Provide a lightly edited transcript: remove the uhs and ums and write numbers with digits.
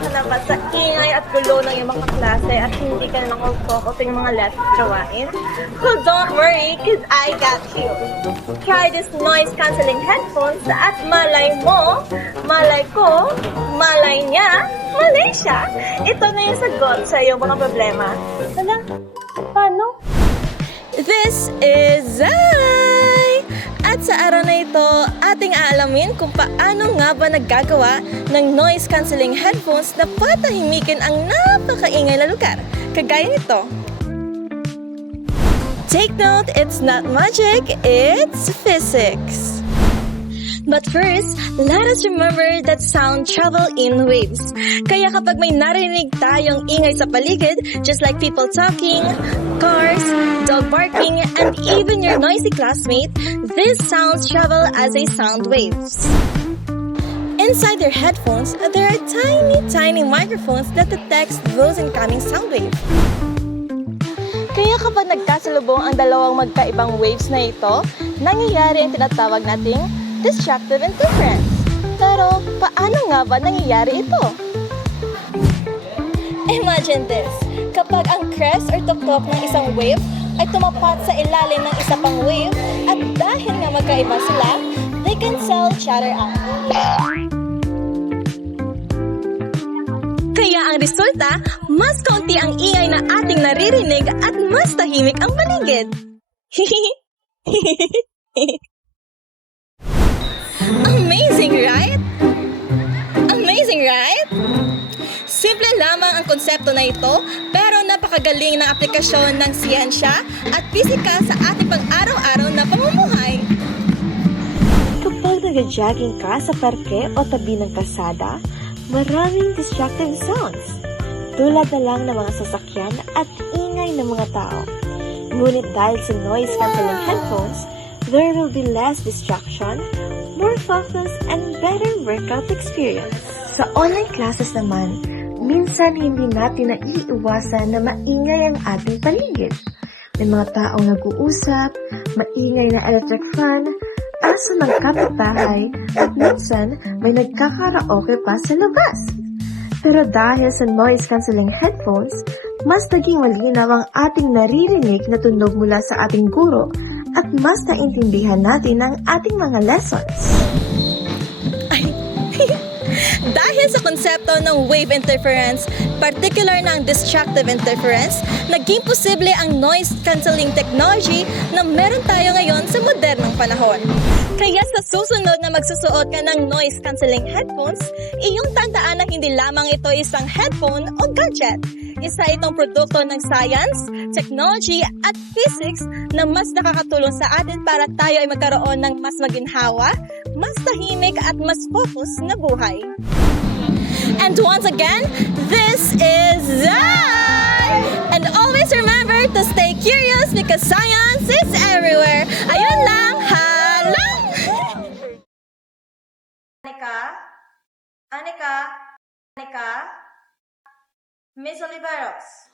ka na ba sa ingay at gulo ng iyong mga klase at hindi ka na nakafocus sa mga lessons gawain? So don't worry, cause I got you. Try this noise-canceling headphones at malay mo, malay ko, malay niya, malay siya. Ito na yung sagot sa iyong mga problema. Hala, paano? This is I! At sa araw na ito, ating aalamin kung paano nga ba naggagawa ng noise-canceling headphones na patahimikin ang napakaingay na lugar, kagaya nito. Take note, it's not magic, it's physics. But first, let us remember that sound travel in waves. Kaya kapag may narinig tayong ingay sa paligid, just like people talking, cars, dog barking, and even your noisy classmate, these sounds travel as a sound waves. Inside your headphones, there are tiny microphones that detect those incoming sound waves. Kaya kapag nagkasalubong ang dalawang magkaibang waves na ito, nangyayari ang tinatawag nating destructive interference. Pero, paano nga ba nangyayari ito? Imagine this. Kapag ang crest or tuktok ng isang wave ay tumapat sa ilalim ng isa pang wave at dahil nga magkaiba sila, they can cancel each other out. Kaya ang resulta, mas kaunti ang ingay na ating naririnig at mas tahimik ang paligid. Amazing, right? Amazing, right? Simple lamang ang konsepto na ito, pero napakagaling ng aplikasyon ng siyensya at pisika sa ating pang-araw-araw na pamumuhay. Kapag nag-jogging ka sa parke o tabi ng kalsada, maraming distracting sounds, tulad na lang ng mga sasakyan at ingay ng mga tao. Ngunit dahil sa noise-canceling headphones, there will be less distraction, more focus, and better workout experience. Sa online classes naman, minsan hindi natin naiiwasan na maingay ang ating paligid. May mga taong nag-uusap, maingay na electric fan, aso ng kapitbahay, at minsan may nagkakaraoke pa sa labas. Pero dahil sa noise-canceling headphones, mas naging malinaw ang ating naririnig na tunog mula sa ating guro at mas naintindihan natin ang ating mga lessons. Dahil sa konsepto ng wave interference, particular na ang destructive interference, naging posible ang noise-canceling technology na meron tayo ngayon sa modernong panahon. Kaya sa susunod na magsusuot ka ng noise-canceling headphones, iyong tandaan na hindi lamang ito isang headphone o gadget. Isa itong produkto ng science, technology at physics na mas nakakatulong sa atin para tayo ay magkaroon ng mas maginhawa, mas tahimik at mas focus na buhay. And once again, this is I! And always remember to stay curious because science is everywhere. Ayun lang, halang! Anika, Miss Oliveros.